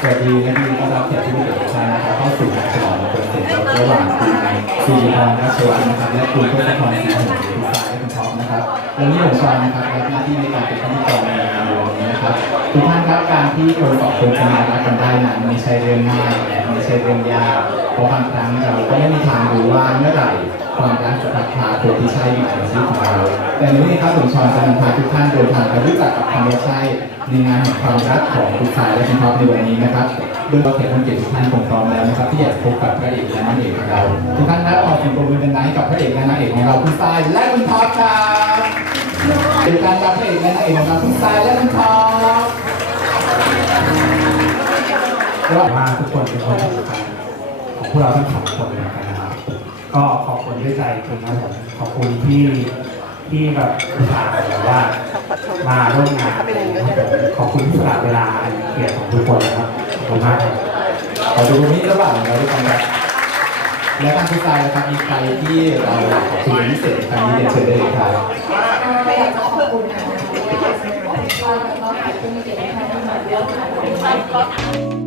สวัสดีและยินดีต้อนรับแขกผู้มีเกียรติทุกท่านนะครับเข้าสู่งานฉลองวันเกิดเสร็จระหว่างคุณสิริพรราชวันนะครับและคุณเพื่อนพรศรีหงส์คุณสายและคุณท็อปนะครับวันนี้ผมชอนนะครับรับหน้าที่ในการเป็นพิธีกรในงานวันนี้นะครับทุกท่านครับการที่คนสองคนจะมารักกันได้นั้นไม่ใช่เรื่องง่ายและไม่ใช่เรื่องยากเพราะบางครั้งเราก็ไม่มีทางรู้ว่าเมื่อไหร่ ความรักจะพัดพาคนที่ใช่มาในชีวิตของเรา แต่ในวันนี้ครับผมชอนจะนำพาทุกท่านเดินทางไปรู้จักกับคำว่าใช่ในงานแห่งความรักของคุณสายและคุณท็อปในวันนี้นะครับโดยเราแขกผู้เกียรติทุกท่านคงพร้อมแล้วนะครับที่อยากพบกับพระเอกและนางเอกของเราทุกท่านครับขอเสียงปรบมือดังๆกับพระเอกและนางเอกของเราคุณสายและคุณท็อปครับเป็นการรับพระเอกและนางเอกของเราคุณสายและคุณท็อประหว่างว่าทุกคนเป็นคนสำคัญของพวกเราทั้งสองคนนะครับ ก็ขอบคุณด้วยใจจริงนะผมขอบคุณที่ที่แบบอุตส่าห์แบบว่ามาร่วมงานขอบคุณที่สละเวลาอันเกียรติของทุกคนนะครับขอบคุณมากครับขอดูนี้ระหว่างเราด้วยกันครับและทางคุณสายนะครับมีใครที่เราขอบคุณพิเศษในครั้งนี้เรียนเชิญได้เลยครับก็อยากจะขอบคุณนะคะ